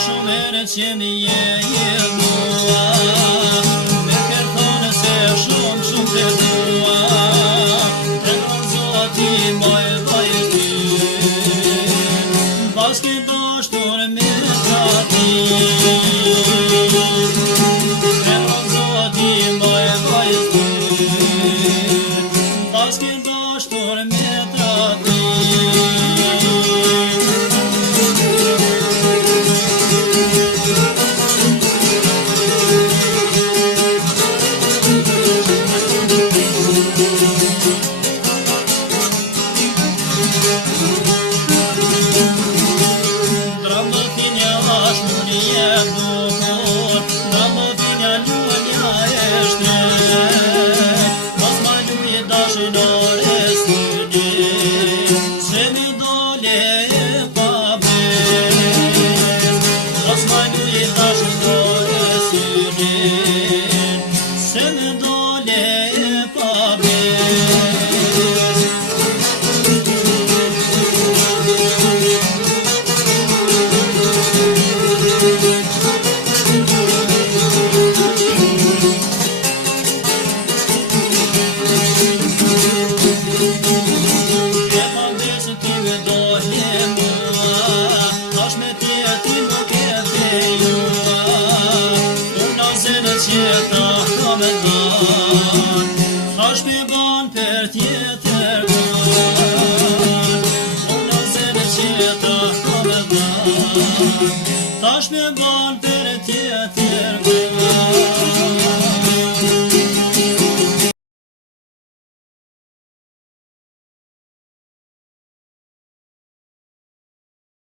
shumë herë që më je dua, me kërthone se shumë të dua, të në zoti moj vajti, paske dashtur me trati, të në zoti moj vajti, paske dashtur me trati. Dramatinja është më një dukur, dramatinja ljulja e shtrejt, mas ma ljuje dashinore së një, se mi dole e pabet, mas ma ljuje dashinore së një, se mi dole e pabet. Qeta ka me dan, thash me ban për tjetër ban, unë zene qeta ka me dan, thash me ban për tjetër ban.